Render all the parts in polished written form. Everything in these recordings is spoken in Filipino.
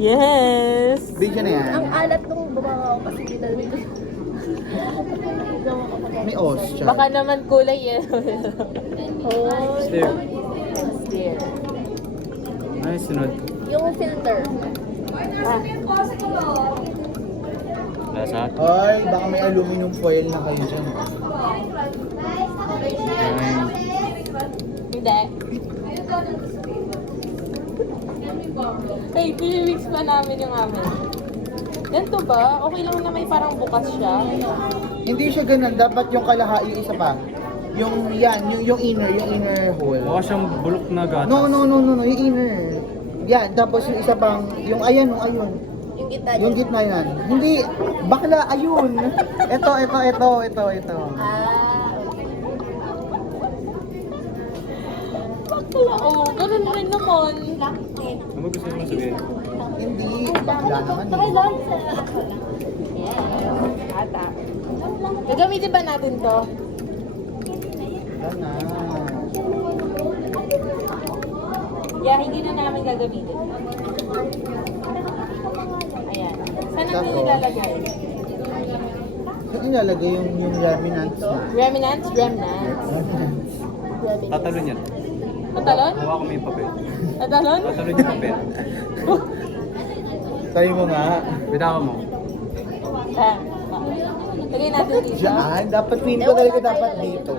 Yes! Video na yan. Ang alat nung bumaba ako kasi dito. May os siya. Baka naman kulay yellow. Oh, Stair. Here. Ay, sunod. yung filter. Lasat. Ay, baka may aluminum foil na kayo dyan. Ay, Hindi. Hey, pinimix pa namin yung amin. Ganito ba? Okay lang na may parang bukas siya. Hindi siya ganun. Dapat yung kalahati, yung isa pa. Yung yan, yung inner hole. mukha siyang bulok na gatas. No, yung inner. Yan, tapos yung isa pang, yung ayun. Yung gitna Yung niya. gitna yan. Hindi, bakla, ayun. Ito. Ah, Bakla, oh, ganun rin naman. Ano gusto mo sabihin? Hindi, bakla naman. Ata. Gagamitin ba natin to? Yan na. Yeah, hindi na namin gagamitin. Ayan. Saan natin Tapos? nilalagay? Saan ilalagay yung remnants na? Remnants? Tatalon yan. Tatalon? Mukha ko may papel. Tatalon? Tatalon yung papel. Sabi mo nga. Bitawan mo. Ah. Lagay natin dito. Diyan, dapat pin ko talaga dapat dito.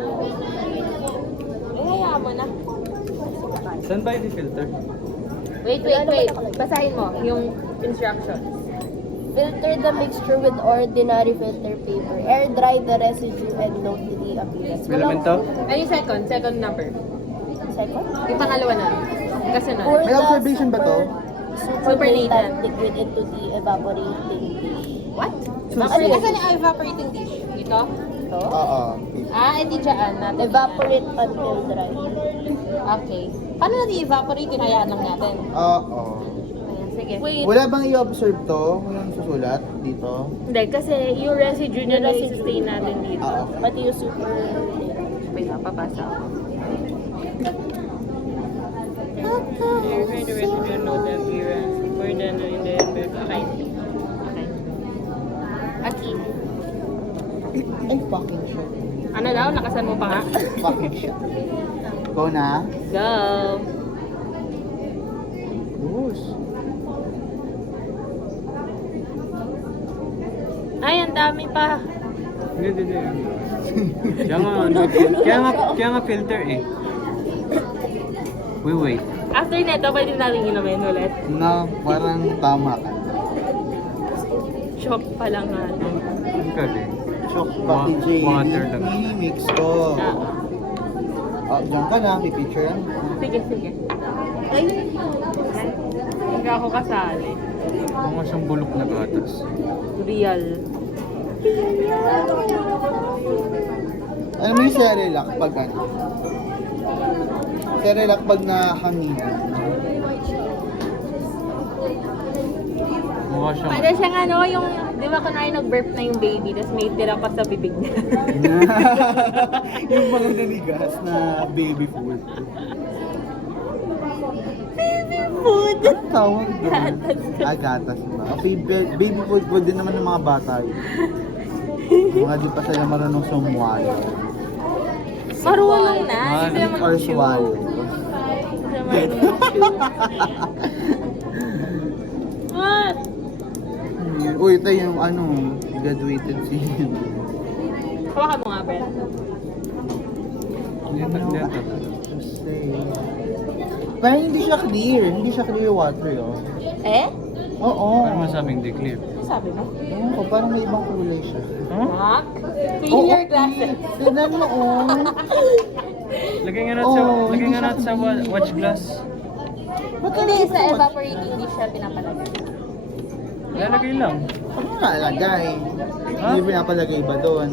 Eh, hayaan mo na. Saan ba yung filter? Wait. Basahin mo yung instructions. filter the mixture with ordinary filter paper. Air dry the residue and note the appearance. Filamento? Ano yung second number? Second? Yung pangalawa na. Kasi Pour na. May the observation ba to? Supernatant liquid into the evaporating dish. What? Susi. Ano kasi yung evaporating dish? Ito? Ito. Oo. Edi dyan natin. Evaporate until dry. Okay. Paano natin evaporate? Hinayaan lang natin. Oo. Ayan, sige. Wait. Wala bang i-observe to? Yung susulat dito? Hindi, kasi yung residue niya na sustain natin dito. Oo. Pati yung super... Wait, papasa ako. The residue note the appearance. For the in the okay. Okay. Ay, fucking shit. Ano daw? Nakasan mo pa nga? Fucking shit. Go na. Go! Goose. Ay, ang dami pa. Hindi. Kaya nga filter eh. Wait. After neto, pwede natin inumin ulit. No, parang tama ka. Shock pa lang nga. Ang galing. Shock pati J. Water lang. Mix ko. Ah, Oh, diyan ka na. May picture yan. sige. Ay! Hindi ako kasali. Mukha siyang bulok na gatas. Real. Ano mo yung Cerelac pag ano? Cerelac pag nahangin. Mukha siyang... Para siyang ano, yung, di ba kunwari nag-burp na yung baby, tapos may tira pa sa bibig niya. Yung mga nanigas na baby food. Food! Ano tawag doon? Gatas ba? Baby food din naman ng mga bata yun. Mga di pa sila marunong sumwalo. Marunong na. Hindi sila Or mag-chew. swallow. Hindi sila marunong mag-chew. What? Uy, ito yung ano, graduated scene. Hawakan mo nga, Brent. Hindi. Pero hindi siya clear. Hindi siya clear water, oh. Eh? Oo. Ano masabing di clear? Ano sabi mo? Ewan ko, parang may ibang kulay siya. Mark? Clear glasses. Tignan mo, oh. Lagay nga natin hindi siya sa watch glass. Ba't Hindi, ano sa ito? evaporating dish siya pinapalagay. Lalagay lang. Ano nalagay? Ha? Hindi pinapalagay ba doon?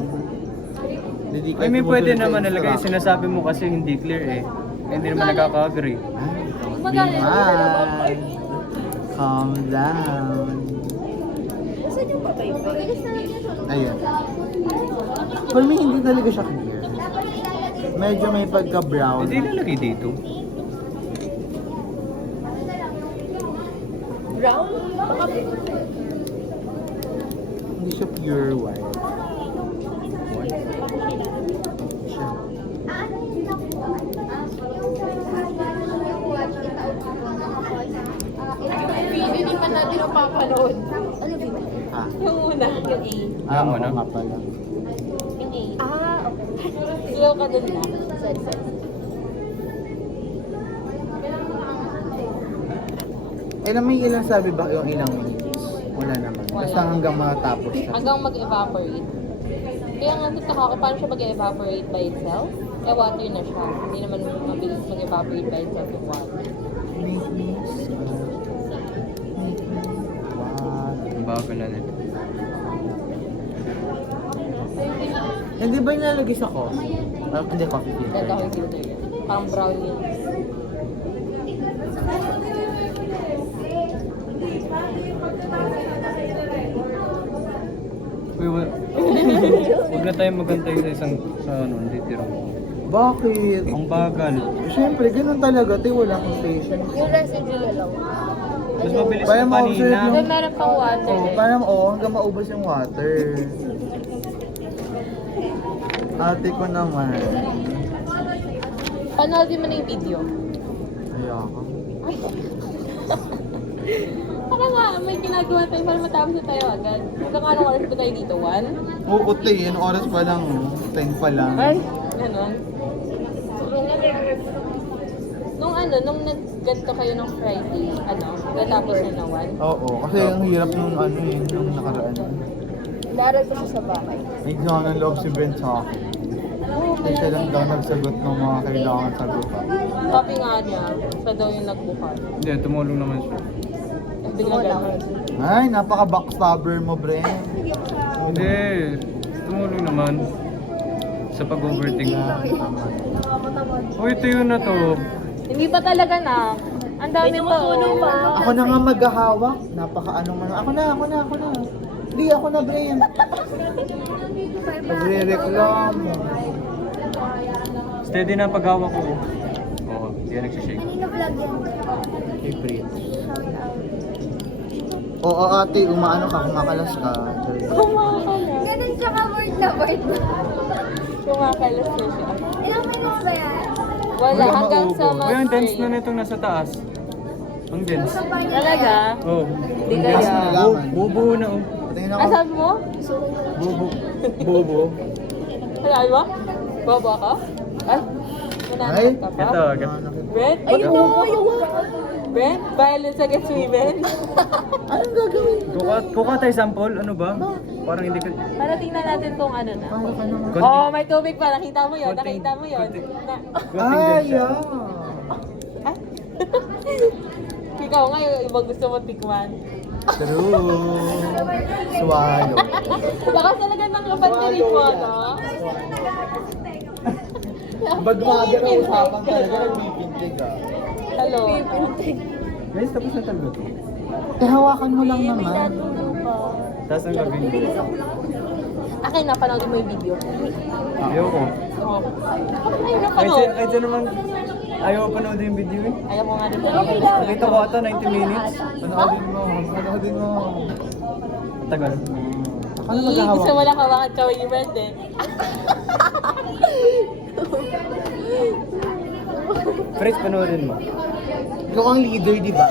Hindi Ay, may pwede naman nalagay. Sinasabi mo kasi hindi clear eh. Hindi naman nakaka-agree. Magaling. Calm down. Saan yung patay pa? Ayun. For me, hindi talaga siya clear. Medyo may pagka-brown. Hindi lalagay dito. Brown? Baka Hindi siya pure white. Siya. Hindi pa natin napapanood. ano ba? Ah, Yung una. Yung A. oo ano? nga pala. Yung A. Ah, okay. Slow ka dun na. Sorry. May ilang sabi ba yung ilang minutes? Wala naman. Basta hanggang matapos siya. Hanggang mag-evaporate. Kaya nga nagtaka ako, paano siya mag-evaporate by itself? Eh, water na siya. Hindi naman mabilis mag-evaporate by itself yung water. Wow. Ang bago na nito. Hindi ba nilalagay sa coffee? Hindi, coffee filter. Dahil ako yung filter yan. Parang brown yun. Uy, huwag na tayo magantay sa isang, hindi tiro. Bakit? Ang bagal. Siyempre, ganun talaga. Wala akong patience. Yung residue na lang. Mas mabilis Parang yung ma-observe kanina. Doon meron pang water Oo, eh. parang hanggang maubos yung water. Ate ko naman. Panoodin mo na yung video. Ayoko. Parang nga, may ginagawa tayo para matapos na tayo agad. Hanggang anong oras ba tayo dito? 1? Oo, te. Anong oras pa lang? 10 pa lang. Ganon. Nung nagganto kayo ng Friday, natapos na na 1? Oo, kasi ang hirap nung nung nakaraan. Inaral ko siya sa bahay. May ginawa ng loob si Brent sa akin. Kasi siya lang daw nagsagot ng mga kailangan sagutan. Copy nga niya, siya daw yung nagbukas. Hindi, tumulong naman siya. Bigla gano'n. Ay, napaka-backstabber mo, Brent. Hindi, tumulong naman. Sa pag-overthink mo. Uy, ito yun na to. Hindi pa talaga na. Ang dami May pa. tumutulong pa. Ako na nga maghahawak. Napaka-ano man. Ako na. Hindi, ako na, Brent. Magre-reklamo. Steady na ang paghawak ko. Oo, hindi yan nagsishake. Vlog yan. Hey, Brent. Oo, ate, umaano ka, kumakalas ka. Kumakalas. Ganun siya ka word na word. Kumakalas na siya. Ilang minutes ba yan? Wala, hanggang sa Uy, ang dense na nitong nasa taas. Ang dense. Talaga? Oo. Hindi Ang kaya. dense na. Bubo na oh. Tingin ako. Ah, sabi mo? Bubo. Bubo. Sabi mo? Baba ka? Ay? Ay, Mananap ka pa? Ito, Brent? Ayun na, yung Brent? Violence against women? Anong gagawin? Kuha tayo sample, ano ba? Parang hindi ka... Para tingnan natin kung ano na. Paano ka naman? Konting- Oh, may tubig pa. Nakita mo yun? Konting- Nakita mo yun? konting- Na- Konting Ay, dense siya. yeah. Ah? Ikaw nga, yung ibang gusto mo tikman. True. Swallow. Baka talaga nang kapantirin mo, no? Bagmaga ang usapan talaga, nagpipintig ah. Hello. Guys, tapos na talaga to. Hawakan mo lang naman. Tapos ang gagawin ko. Akin na, panoodin mo yung video. Ayoko. Oh. Ay, Kahit napanood. siya naman, ayaw ko panood yung video eh. Ayaw mo nga rin Nakita ko ata 90 minutes. Panoodin mo. Tagal. Ano Gusto maghahawak? mo lang hawakan chow yung Brent eh. Fresh, panoodin mo. Ikaw ang leader, di ba?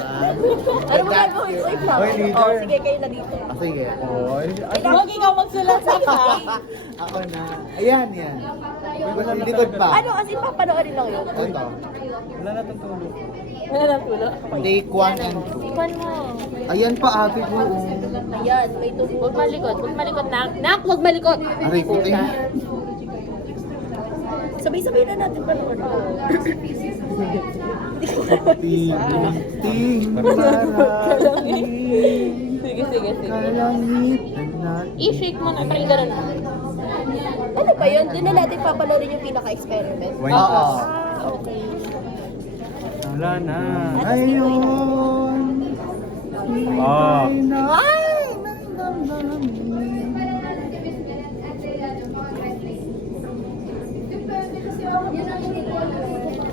Ano mo gagawin? Hoy, leader. Oh, sige, kayo na dito. Sige. Oh, Huwag ikaw magsulat sa ha. Ako na. Ayan, yan. Likod pa. Ano, kasi papanoorin lang yun. Ito. wala na itong tulog. Wala nang tulo. Take 1 and 2. Tikman mo. Ayan pa, ate ko. Ayan, may tubig. Huwag malikot. Huwag malikot, nak. Nak, huwag malikot. Aray ko, ting. Sabay-sabay na natin panoorin. Ting, marami. Sige, sige, sige. Kalangitan natin. I-shake mo na. Parang gano'n. Ano ba yun? Doon na natin papanoorin yung pinaka-experiment. Wine Oo. toss. Okay. Wala na. Ayun. Ah. Ay, na. Ay, nandamdamin.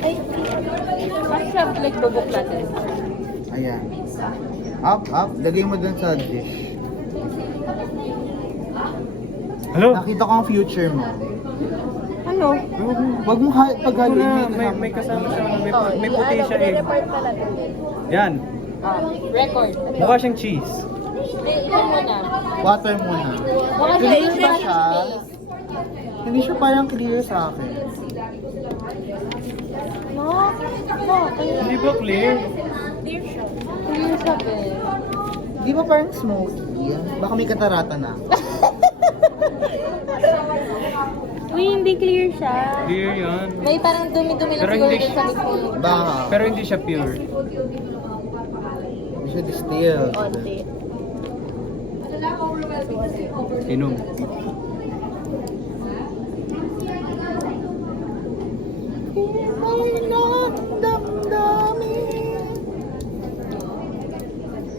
Ay, mas siya like bubuk natin. Ayan. Up. Lagay mo dun sa dish. Hello? Nakita ko ang future mo. Ano? Wag mo paghaluin. May kasama siya. May Oh, puti siya eh. report talaga. Yan. Record. Mukha siyang cheese. Ilan mo na? Water muna. Baka Clear sa ba siya? Hindi siya parang clear sa akin. No? Hindi ba clear? Clear siya, be. Di ba parang smoky? Baka may katarata na. Uy, hindi clear siya. Clear yan. May parang dumi-dumi lang Pero siguro hindi dun sa mismong... Baka. Pero hindi siya pure. Hindi siya distilled. Konti. Inom.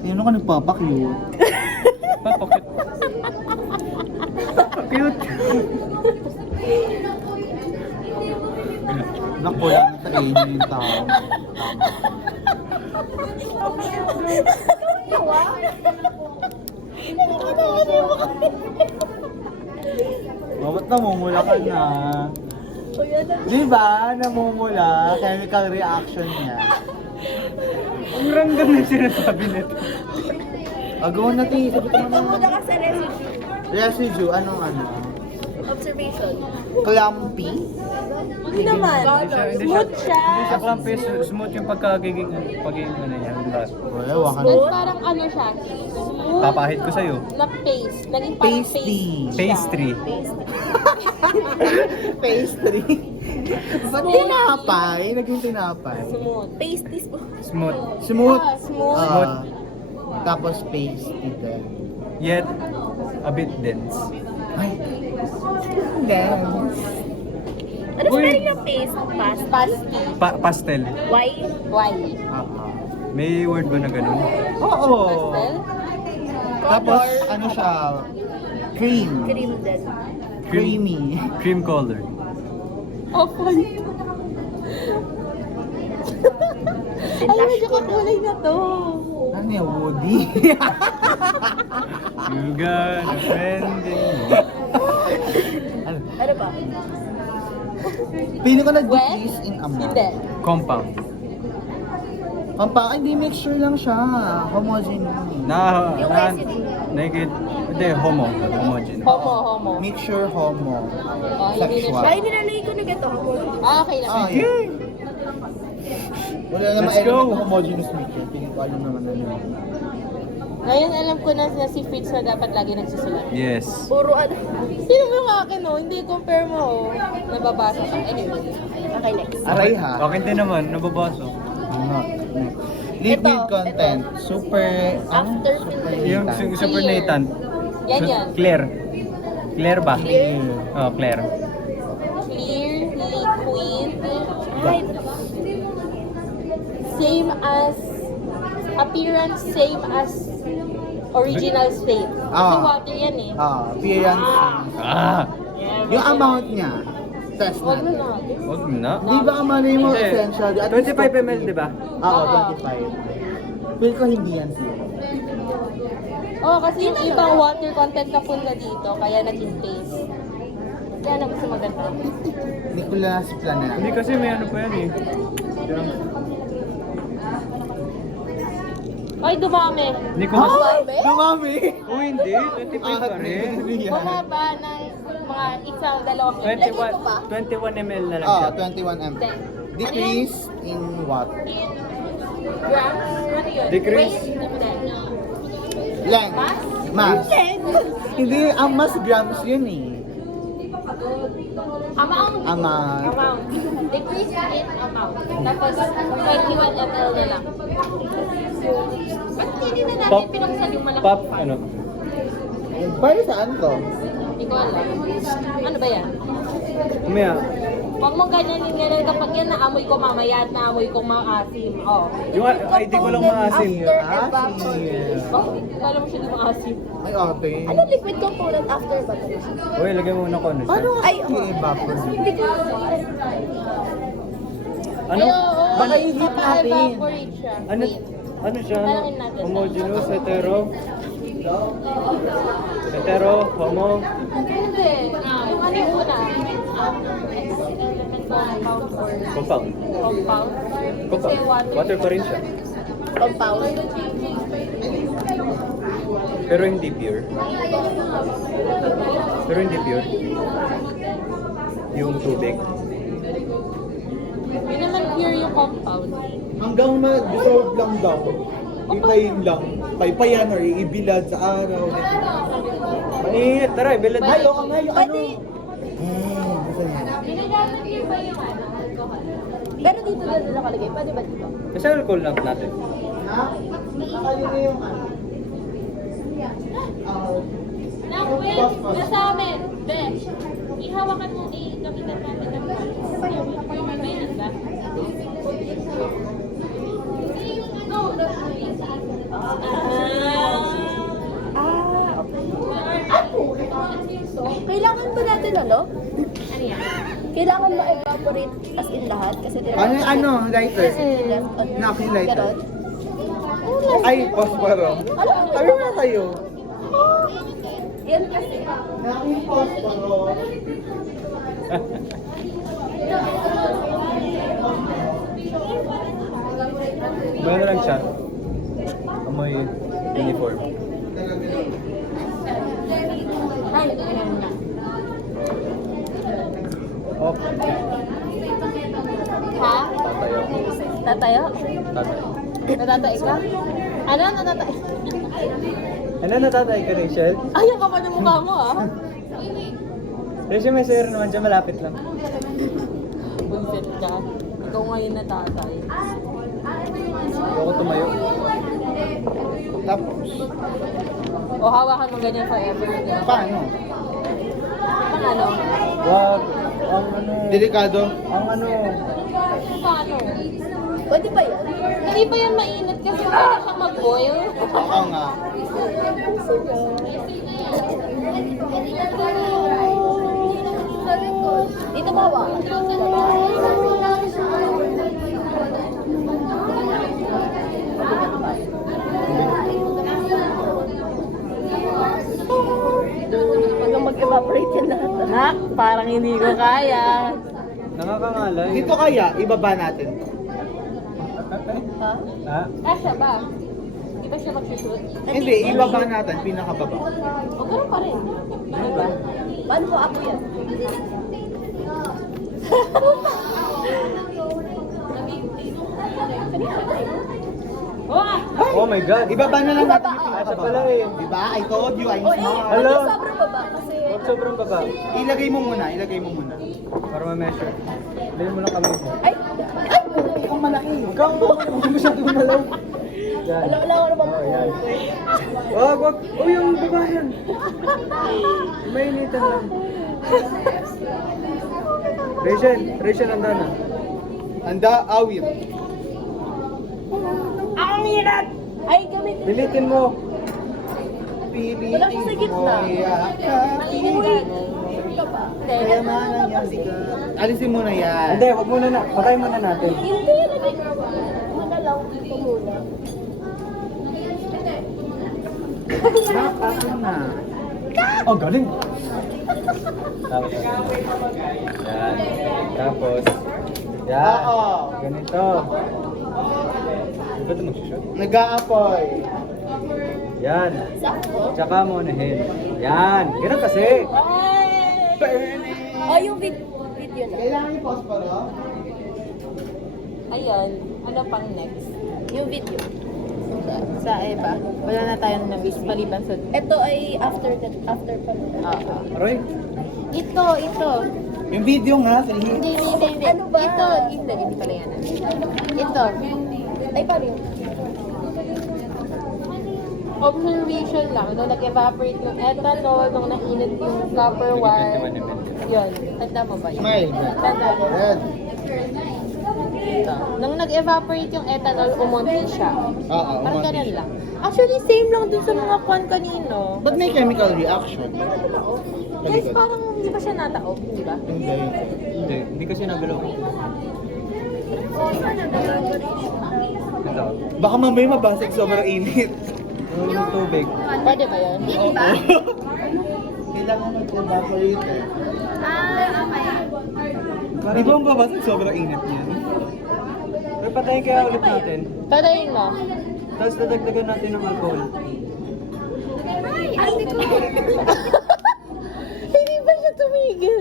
Sino ka nagpapakyut? Papakit. Cute. Naku, lang sa kainin yung tao. Ba't namumula ka na? Di ba? Namumula. Chemical reaction niya. Ang random na sinasabi nito. Agawan natin. Sabi ko Muna naman. ka sa residue. Residue. Anong ano? Observation. Clumpy? Hindi naman. Smooth siya. Hindi siya clumpy. Smooth yung pagkagiging ano niya. Wala, waka na. At parang ano siya? Smooth Papahid ko sa'yo. na paste. Naging parang Pasty. Pastry. Pastry. Ba't tinapay? Naging tinapay. Smooth. Pasties po. Smooth. Smooth. Smooth. Ah, tapos pasty din. Yet, a bit dense. Ay. Dance. Ano Uy. spelling ng paste? Pasty. Pastel. Why? Why? May word ba na ganun? Oo. Pastel? Tapos, ano siya? Cream. Cream din. Creamy. Cream color. Oh, fun. Ay, medyo kakulay na to. Ano yung Woody? You got offending. ano? Ano ba? Pili ko Wet? nag-decrease in amount. Hindi. Compound. Hindi mixture lang siya. Homogeneous. Yung residue. Naked. Hindi, homogeneous. Homo. Mixture homo. Oh, hindi na Sexual. siya. Ay, nilalagay ko na gato. Ah, okay lang. Ah, yeah. Wala naman Let's go. element ng homogeneous mixture. Pili ko alam naman ano. Ngayon alam ko na si Fritz na dapat lagi nagsusulat. Yes. Puro ano. Sino mo yung akin, oh? Hindi compare mo, oh. Nababasa ka. Anyway. Okay, next. Aray ha. Akin din naman, nababasa. Not. Liquid Ito, content. Super. After Super filtration. Yung natant. super natant. Yan. Clear. Clear ba? Clear. Oh, clear. Clear, liquid, Ay, same as, appearance same as original state. Kasi Ah. water yan eh. Appearance. Ah! Yung amount niya. Test Huwag na natin. natin. Huwag na. Di ba amalay mo Hindi. essential? At least 25 ml, di ba? Oo, Oo. 25. Feel ko hindi yan siya. Oo, kasi yung ibang water content na punta dito, kaya naging taste. Kaya na gusto maganda. Nicolas Flanel. Hindi kasi may ano pa yan eh. Yung Ay, dumami. Hindi ko mas... Ay! Dumami! Oh, hindi. 25 pa rin. Bumaba ng mga isang dalawang ml. 21 ml na lang Ah, siya. 21 ml. Then, Decrease in what? grams? Ano yun? Decrease. Weight? Then, Length. Mass. Hindi, ang mass grams yun eh. amount. Amount. Decrease in amount. Tapos, 21 ml na lang. Ba't hindi na natin Pop. pinuksan yung malaki? Pop, ano? Para saan to? Hindi ko alam. Ano ba yan? Umaya. Huwag mong ganyanin ganyan kapag yan naamoy ko mamaya at naamoy kong maasim. Oh. Yung ID ko lang maasim. After evaporation. Oh, kala mo siya di maasim. Ay, ate. Ano liquid component after evaporation? Uy, lagay mo muna ko ano siya. Paano Ay, kasi i-evaporate? Hindi ko Ano? Baka i-heat natin. Evaporate siya. Ano? Ano siya? Talangin natin. Homogeneous, hetero. Hetero, homo. Hindi. Yung ano yung una? Compound or Compound. compound? Kasi Compound. Water pa rin siya. Compound. Pero hindi pure. Pero hindi pure. Yung tubig. Hindi naman pure yung compound. Hanggang ma-dissolve lang daw. Ipayin lang. Paypayan or iibilad sa araw. Mainit, tara, bilad. Ay, oo nga yung ano. Pwede, Ginagamit yung ba yung ano, alcohol? pero dito na nakalagay. Pwede ba dito? Kasi alcohol lang natin. Ha? Ayun na yung ano. Nakuwit! Nasa amin! Be! Ihawakan mo, gamitan natin ng Ayan ba? Kailangan ba natin ano? Ano yan? Kailangan ma-evaporate as in lahat? Kasi Ano, lighter? Napkin lighter. Ay, posporo. Sabi mo na kayo. Yan kasi. Napkin posporo. Ano lang siya? Amoy uniform. Ay, ayan na. Oh, Ha? tatayo. Tatayo? Tatayo. Natatay ka? Ano? Natatay? Ano natatay ka, Rachel? Ay, ang kapal ng mukha mo ah. Rachel, may sir naman dyan, malapit lang. Bunset ka. Ikaw ngayon natatay. Ayoko tumayo. Tapos, O hawakan mo ganyan forever. Di ba? paano? Pang ano? Wag. Ang ano. Delikado. Ang ano. Paano? Pwede ba yan? Hindi pa yan mainit kasi pwede siya mag-boil. Oo nga. Dito ba ba? Hanggang mag-evaporate yan lahat. Nak, parang hindi ko kaya. Nakakangalay. Dito kaya, ibaba natin. Ha? Ha? Kasha ba? Di ba siya mag-shoot? Hindi, ibaba natin, pinakababa. O ganun pa rin. Diba? Paano ko ako yan? Oh my God. Ibaba na lang natin yung Asa pinakababa. pala eh. Diba? I told you, I'm O, smart. Hello? sobrang baba kasi... Huwag sobrang baba. Ilagay mo muna, ilagay mo muna. Para ma-measure. Dali mo lang kami mo. Ay! Ay! Ikaw malaki. Ikaw mo. Hindi mo siya tumalaw. Yan. Wala ako naman Oh, po. yan. Wag, wag. Oh, yung babayan. Mainitan lang. Rachel, handa na. Handa, awit. Ay, gamit. Pilitin mo. Wala siya sa gitna. Pilitin Kaya man ang alisin mo na yan. Hindi, wag muna na. Patay muna natin. Hindi, muna lang dito muna. Nakaka na. Oh, galing. Tapos, yan. Tapos, yan. Oo. Ganito. Di ba ito mag-shoot? Nag-aapoy. Yan. Sakto. Tsaka mo unahin. Yan. Ganun kasi. Oh, yung video na. Kailangan yung posporo? Ayun. Ano pang next? Yung video. Sa Eva. Wala na tayong nabis maliban sa... Ito ay after pa. Aroy. Ito. Yung video nga, sige. Hindi. Ano ba? Ito. Hindi pala yan. Ito. Ay, paano yun? Observation lang. Nung nag-evaporate yung ethanol, nung nainit yung copper wire. Yun. Tanda mo ba yun? Smile. Tanda mo. Red. Ito. Nung nag-evaporate yung ethanol, umunti siya. Oo, Parang umunti ganun siya. lang. Actually, same lang dun sa mga kwan kanino. Ba't may chemical reaction? Guys, parang hindi ba siya nataob, di ba? Hindi. Hindi kasi nagalaw. Oh, sana nag-evaporate. Ito. Baka mamaya mabasag sobrang init. Yung tubig. Pwede ba yun? Hindi ba? Kailangan mag-evaporate eh. Okay. Di ba ang babasag sobrang init niyan? Pero patayin kaya ulit natin. Patayin mo. Tapos dadagdagan natin ng alcohol. Ay, ate ko. Hindi ba siya tumigil?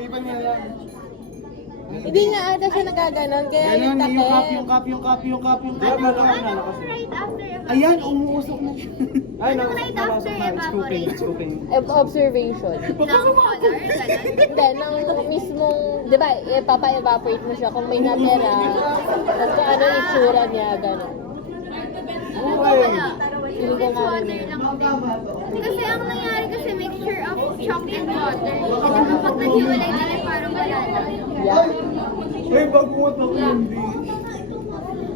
Iban mo lang. Hindi nga ata siya nagaganon, kaya Ganun, yung yung takip. cup, yung cup, yung cup, yung cup, yung cup. Right after Ayan, umuusok na siya. Ay, no. Right after It's cooking. It's cooking. Observation. ng color, ganun. Hindi, nang mismong, di ba, ipapa-evaporate mo siya kung may natira, tapos kung ano yung itsura niya, gano'n. Wala. Hindi ko nga Water lang din. Kasi ang nangyari kasi mixture of chalk and water. Kasi kapag naghiwalay na rin parang wala na. Yeah. Ay, baguot ako hindi.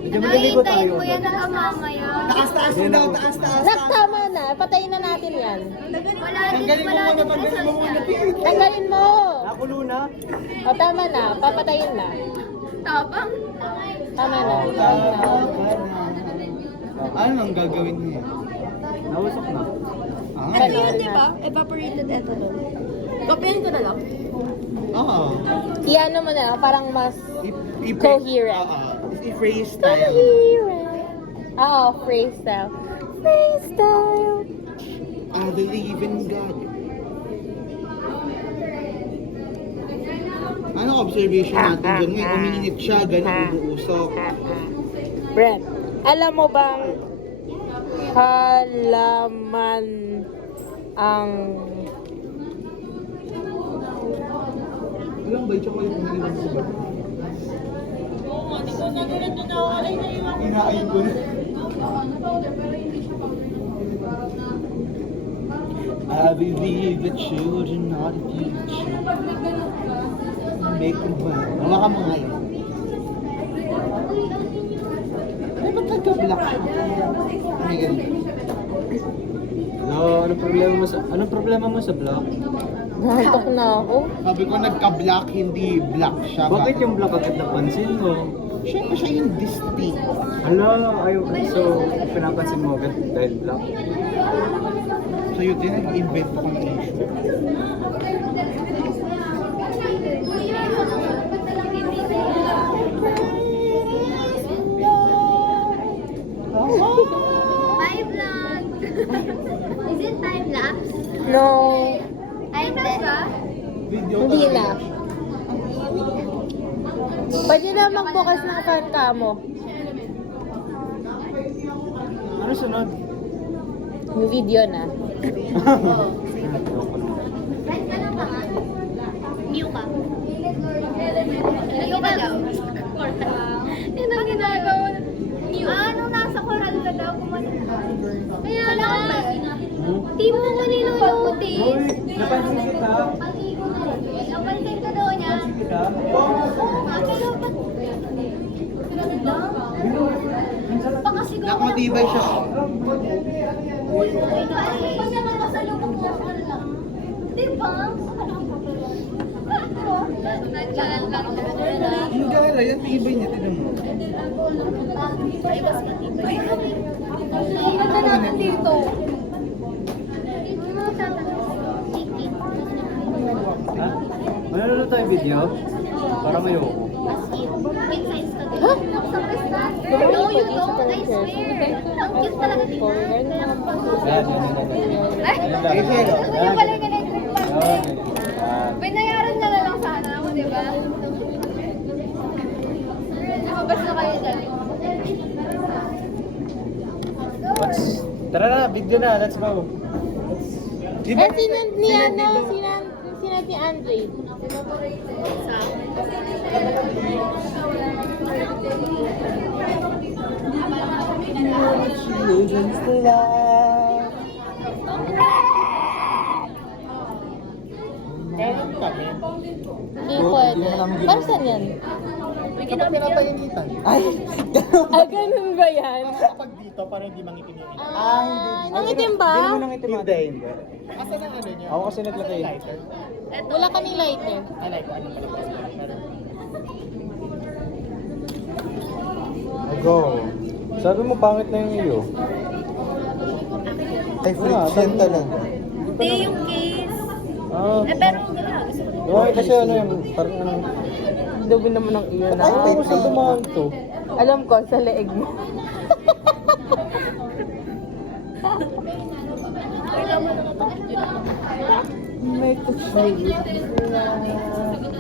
Medyo maliligo Nahintayin tayo. ko yan hanggang mamaya. Taas mo daw, taas. Nak, tama na. Patayin na natin yan. Wala din, Tanggalin mo wala muna, din tanggalin mo result muna. niya. Tanggalin mo. Nakulo na. O, tama na. Papatayin na. Tapang. Tama na. Tama na. Ano ang gagawin niya? Nausok na. Ano na. Evaporated ito doon. Kopyahin ko na lang. Oo. Iano mo na, parang mas I- coherent. I-phrase style. Coherent. Oo, phrase style. Phrase style. I believe in God. Ano observation natin dyan? Ngayon, uminit siya, ganun, umuusok. Brent, alam mo bang halaman ang Ilang ba yung chocolate na ilang ba? Inaayun ko na. I believe the children are the future. Make them well. Wala ka mga yun. Ay, ba't nagka-black siya? Ay, ganun. No, anong problema mo sa block? nantok na ako? Sabi ko nagka-black, hindi black siya. Bakit yung block agad napansin mo? Siyempre siya yung distinct. Hala, ayaw. So, pinapansin mo agad dahil block? Sa'yo din, nag-invent ko ng issue. My vlog. Is it time lapse? No. Time lapse? Video Hindi talaga. na. Pwede na magbukas ng fan mo. Ano sunod? Yung video na. Right ka lang ba nga? New ka? New ka daw? Yun ang ginagawa. New. Nung nasa coral ka daw, kumanin ka. Kaya na. Di mo mo nilulutin. Napansin kita. Napansin ka daw niya. Kita. Pakasigaw Naku, matibay siya. Pag naman masalubong mo ako lang. Diba? Nagkalan lang siya. Yung gala, yan tibay niya, tinan mo. Ay, mas matibay. Ganda natin dito. Dito mo tatanong. Tiki. Ha? Mananonood tayo video? Para mayo. As in. Big size ka din. Sa restaurant. No, you don't. I swear. Ang cute talaga tingnan. Yan, yan. Ay, yung pala yung electric fan. Binayaran na lang sana ako, di ba? Lumabas na kayo dyan. Tara na, video na. Let's go. Eh, sinend ni ano? Sinend ni Andre. Sa Children's love. Meron kami. Hindi pwede. Para saan yan? Kapag pinapainitan. Ay! Ah, ganun ba yan? Kapag dito, parang hindi mangitim yung init. Ah, nangitim ba? Hindi mo nang itim. Hindi, hindi. Asa na ano niya? Ako kasi naglagay. Lighter. Wala kaming lighter. I like ko, ano pala. Go. Sabi mo pangit na yung iyo. Ay, friction talaga. Hindi yung case. Ah, Pero wala. Gusto ko okay, kasi ano yun, parang ano, Dubi naman ng iyo na. ah, sa dumaan to. Alam ko, sa leeg mo. Wala mo na ito. May kutsili.